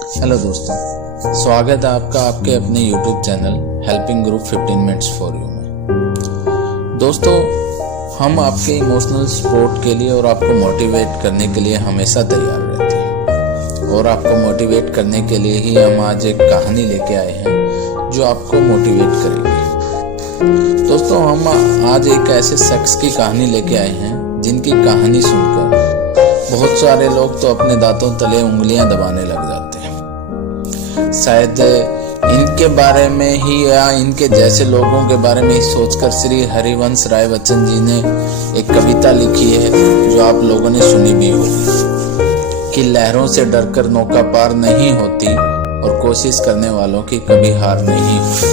Hello दोस्तों, स्वागत है आपका आपके अपने YouTube channel helping group 15 minutes for you में। दोस्तों, हम आपके इमोशनल सपोर्ट के लिए और आपको मोटिवेट करने के लिए हमेशा तैयार रहते हैं और आपको मोटिवेट करने के लिए ही हम आज एक कहानी लेके आए हैं जो आपको मोटिवेट करेगी। दोस्तों, हम आज एक ऐसे शख्स की कहानी लेके आए हैं जिनकी कहानी सुनकर बहुत सारे लोग तो अपने दांतों तले उंगलियां दबाने लग जाते हैं। शायद इनके बारे में ही या इनके जैसे लोगों के बारे में ही सोचकर श्री हरिवंश राय बच्चन जी ने एक कविता लिखी है जो आप लोगों ने सुनी भी होगी कि लहरों से डरकर नौका पार नहीं होती और कोशिश करने वालों की कभी हार नहीं होती।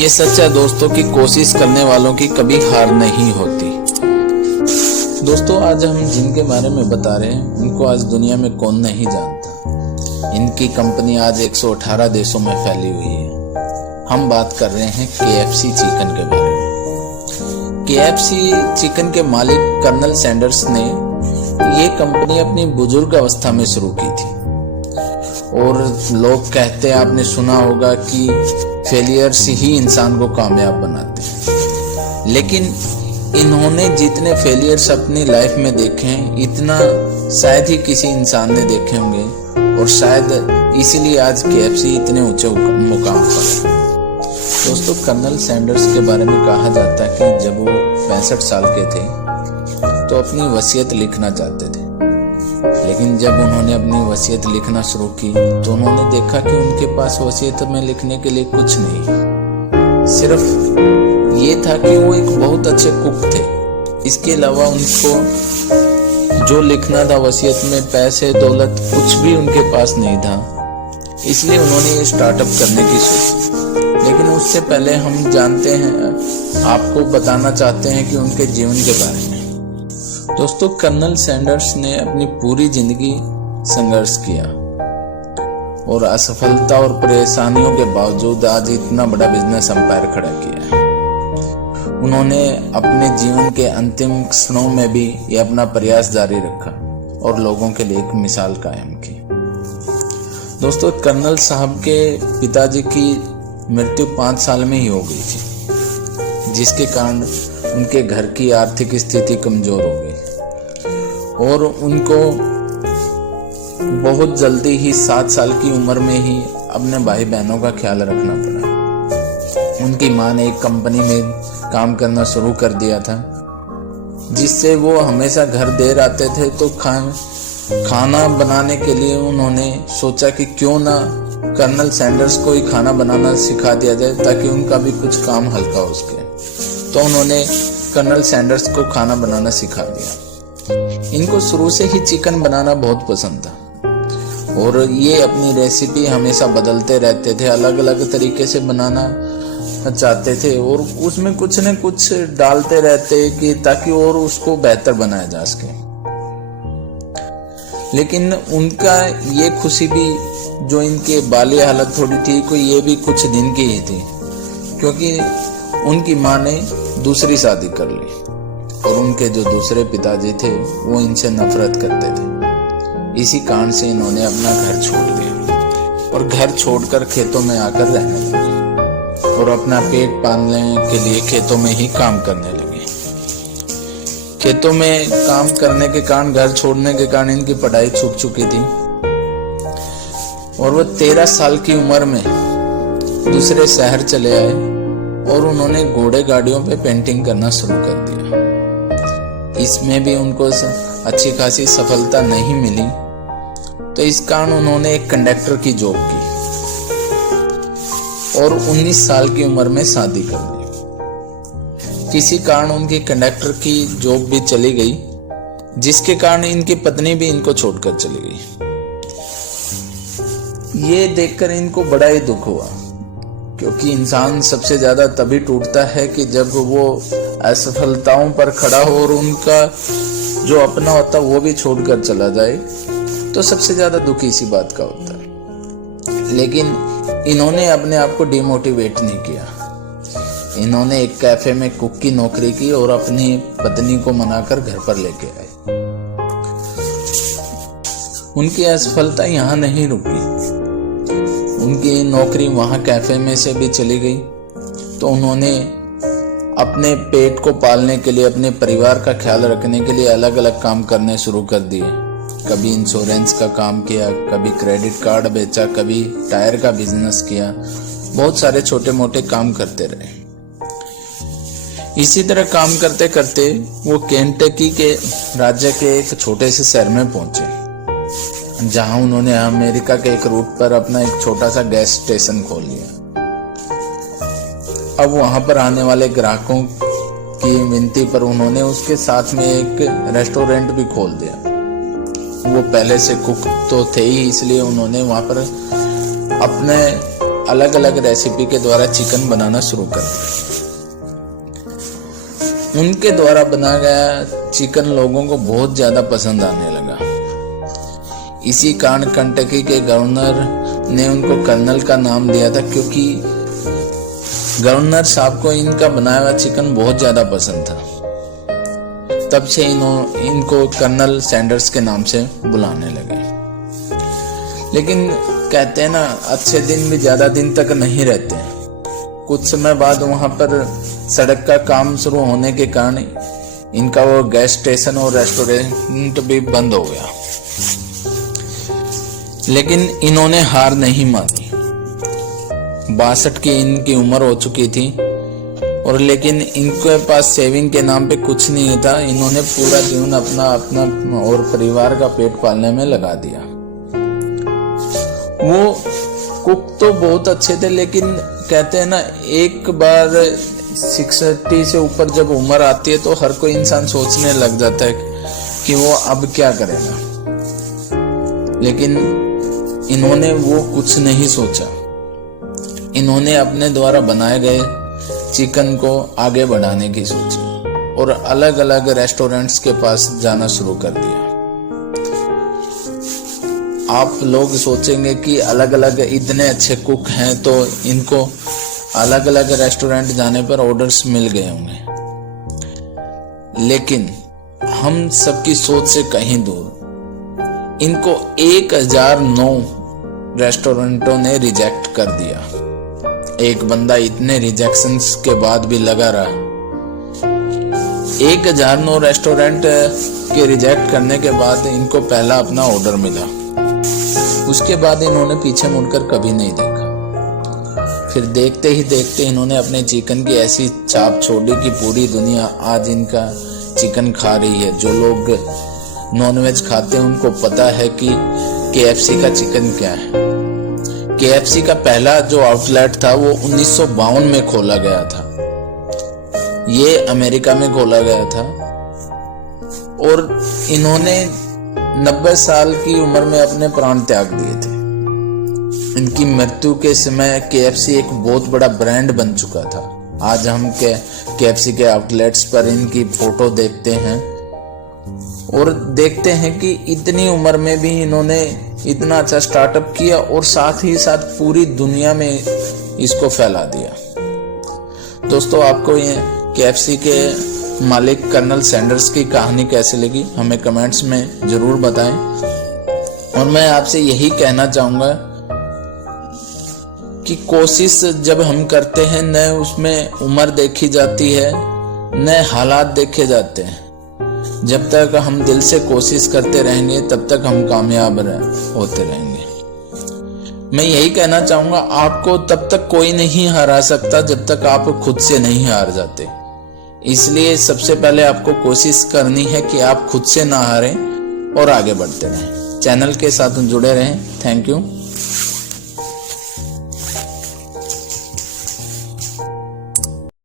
ये सच है दोस्तों कि कोशिश करने वालों की कभी हार नहीं होती। दोस्तों, आज हम जिनके बारे में बता रहे हैं उनको आज दुनिया में कौन नहीं जानता। इनकी कंपनी आज 118 देशों में फैली हुई है। हम बात कर रहे हैं KFC चिकन के बारे में। KFC चिकन के मालिक कर्नल सैंडर्स ने ये कंपनी अपनी बुजुर्ग अवस्था में शुरू की थी और लोग कहते हैं, आपने सुना होगा कि फेलियर्स ही इंसान को कामयाब बनाते हैं। लेकिन इन्होंने जितने फेलियर्स अपनी लाइफ में देखे हैं इतना शायद ही किसी इंसान ने देखे होंगे और शायद इसीलिए आज KFC इतने ऊंचे मुकाम पर है। दोस्तों, कर्नल सैंडर्स के बारे में कहा जाता है कि जब वो 65 साल के थे तो अपनी वसीयत लिखना चाहते थे, लेकिन जब उन्होंने अपनी वसीयत लिखना शुरू की तो उन्होंने देखा कि उनके पास वसीयत में लिखने के लिए कुछ नहीं, सिर्फ ये था कि वो एक बहुत अच्छे कुक थे। इसके अलावा उनको जो लिखना था वसीयत में, पैसे दौलत कुछ भी उनके पास नहीं था। इसलिए उन्होंने ये स्टार्टअप करने की सोची। लेकिन उससे पहले हम जानते हैं, आपको बताना चाहते हैं कि उनके जीवन के बारे में। दोस्तों, कर्नल सैंडर्स ने अपनी पूरी जिंदगी संघर्ष किया और असफलता और परेशानियों के बावजूद आज इतना बड़ा बिजनेस एम्पायर खड़ा किया है। उन्होंने अपने जीवन के अंतिम क्षणों में भी ये अपना प्रयास जारी रखा और लोगों के लिए एक मिसाल कायम की। दोस्तों, कर्नल साहब के पिताजी की मृत्यु 5 साल में ही हो गई थी, जिसके कारण उनके घर की आर्थिक स्थिति कमजोर हो गई और उनको बहुत जल्दी ही 7 साल की उम्र में ही अपने भाई बहनों का ख्याल रखना पड़ा। उनकी माँ ने एक कंपनी में काम करना शुरू कर दिया था, जिससे वो हमेशा घर देर आते थे। तो खाना बनाने के लिए उन्होंने सोचा कि क्यों ना कर्नल सैंडर्स को ही खाना बनाना सिखा दिया जाए ताकि उनका भी कुछ काम हल्का हो सके। तो उन्होंने कर्नल सैंडर्स को खाना बनाना सिखा दिया। इनको शुरू से ही चिकन बनाना बहुत पसंद था और ये अपनी रेसिपी हमेशा बदलते रहते थे, अलग अलग तरीके से बनाना चाहते थे और उसमें कुछ न कुछ डालते रहते कि ताकि और उसको बेहतर बनाया जा सके। लेकिन उनका ये खुशी भी, जो इनके बाली हालत थोड़ी ठीक हुई, ये भी कुछ दिन की ही थी, क्योंकि उनकी माँ ने दूसरी शादी कर ली और उनके जो दूसरे पिताजी थे वो इनसे नफरत करते थे। इसी कारण से इन्होंने अपना घर छोड़ दिया और घर छोड़कर खेतों में आकर रहने लगे और अपना पेट पालने के लिए खेतों में ही काम करने लगे। खेतों में काम करने के कारण, घर छोड़ने के कारण इनकी पढ़ाई छूट चुकी थी और वो 13 साल की उम्र में दूसरे शहर चले आए और उन्होंने घोड़े गाड़ियों पे पेंटिंग करना शुरू कर दिया। इसमें भी उनको अच्छी खासी सफलता नहीं मिली, तो इस कारण उन्होंने एक कंडक्टर की जॉब की और 19 साल की उम्र में शादी कर ली। किसी कारण उनकी कंडक्टर की जॉब भी चली गई, जिसके कारण इनकी पत्नी भी इनको छोड़कर चली गई। ये देखकर इनको बड़ा ही दुख हुआ, क्योंकि इंसान सबसे ज्यादा तभी टूटता है कि जब वो असफलताओं पर खड़ा हो और उनका जो अपना होता वो भी छोड़कर चला जाए, तो सबसे ज्यादा दुख इसी बात का होता है। लेकिन इन्होंने अपने आप को डिमोटिवेट नहीं किया। इन्होंने एक कैफे में कुक की नौकरी की और अपनी पत्नी को मनाकर घर पर लेके आए उनकी असफलता यहाँ नहीं रुकी, उनकी नौकरी वहाँ कैफे में से भी चली गई। तो उन्होंने अपने पेट को पालने के लिए, अपने परिवार का ख्याल रखने के लिए अलग अलग काम करने शुरू कर दिए। कभी इंश्योरेंस का काम किया, कभी क्रेडिट कार्ड बेचा, कभी टायर का बिजनेस किया, बहुत सारे छोटे मोटे काम करते रहे। इसी तरह काम करते करते वो केंटकी के राज्य के एक छोटे से शहर में पहुंचे, जहां उन्होंने अमेरिका के एक रूट पर अपना एक छोटा सा गैस स्टेशन खोल लिया। अब वहां पर आने वाले ग्राहकों की विनती पर उन्होंने उसके साथ में एक रेस्टोरेंट भी खोल दिया। वो पहले से कुक तो थे ही, इसलिए उन्होंने वहां पर अपने अलग अलग रेसिपी के द्वारा चिकन बनाना शुरू कर दिया। उनके द्वारा बनाया गया चिकन लोगों को बहुत ज्यादा पसंद आने लगा। इसी कारण कंटकी के गवर्नर ने उनको कर्नल का नाम दिया था, क्योंकि गवर्नर साहब को इनका बनाया हुआ चिकन बहुत ज्यादा पसंद था। तब से इनको कर्नल सैंडर्स के नाम से बुलाने लगे। लेकिन कहते हैं ना, अच्छे दिन भी ज्यादा दिन तक नहीं रहते। कुछ समय बाद वहां पर सड़क का काम शुरू होने के कारण इनका वो गैस स्टेशन और रेस्टोरेंट भी बंद हो गया। लेकिन इन्होंने हार नहीं मानी। 62 की इनकी उम्र हो चुकी थी, और लेकिन इनके पास सेविंग के नाम पे कुछ नहीं था। इन्होंने पूरा जीवन अपना और परिवार का पेट पालने में लगा दिया। वो कुक तो बहुत अच्छे थे, लेकिन कहते हैं ना, एक बार 60 से ऊपर जब उम्र आती है तो हर कोई इंसान सोचने लग जाता है कि वो अब क्या करेगा। लेकिन इन्होंने वो कुछ नहीं सोचा। इन्होंने अपने द्वारा बनाए गए चिकन को आगे बढ़ाने की सोची और अलग अलग रेस्टोरेंट्स के पास जाना शुरू कर दिया। आप लोग सोचेंगे कि अलग अलग इतने अच्छे कुक हैं तो इनको अलग अलग रेस्टोरेंट जाने पर ऑर्डर्स मिल गए होंगे, लेकिन हम सबकी सोच से कहीं दूर इनको 1009 रेस्टोरेंटों ने रिजेक्ट कर दिया। एक बंदा इतने रिजेक्शंस के बाद भी लगा रहा। 1009 रेस्टोरेंट के रिजेक्ट करने के बाद इनको पहला अपना ऑर्डर मिला। उसके बाद इन्होंने पीछे मुड़कर कभी नहीं देखा। फिर देखते ही देखते इन्होंने अपने चिकन की ऐसी छाप छोड़ी कि पूरी दुनिया आज इनका चिकन खा रही है। जो लोग नॉनवेज खाते हैं उनको पता है कि KFC का चिकन क्या है। KFC का पहला जो आउटलेट था वो 1952 में खोला गया था। ये अमेरिका में खोला गया था और इन्होंने 90 साल की उम्र में अपने प्राण त्याग दिए थे। इनकी मृत्यु के समय KFC एक बहुत बड़ा ब्रांड बन चुका था। आज हम KFC के आउटलेट्स पर इनकी फोटो देखते हैं और देखते हैं कि इतनी उम्र में भी इन्होंने इतना अच्छा स्टार्टअप किया और साथ ही साथ पूरी दुनिया में इसको फैला दिया। दोस्तों, आपको ये KFC के मालिक कर्नल सैंडर्स की कहानी कैसी लगी हमें कमेंट्स में जरूर बताएं। और मैं आपसे यही कहना चाहूँगा कि कोशिश जब हम करते हैं, न उसमें उम्र देखी जाती है न हालात देखे जाते हैं। जब तक हम दिल से कोशिश करते रहेंगे तब तक हम कामयाब होते रहेंगे। मैं यही कहना चाहूँगा, आपको तब तक कोई नहीं हरा सकता जब तक आप खुद से नहीं हार जाते। इसलिए सबसे पहले आपको कोशिश करनी है कि आप खुद से ना हारें और आगे बढ़ते रहें। चैनल के साथ जुड़े रहें। Thank you.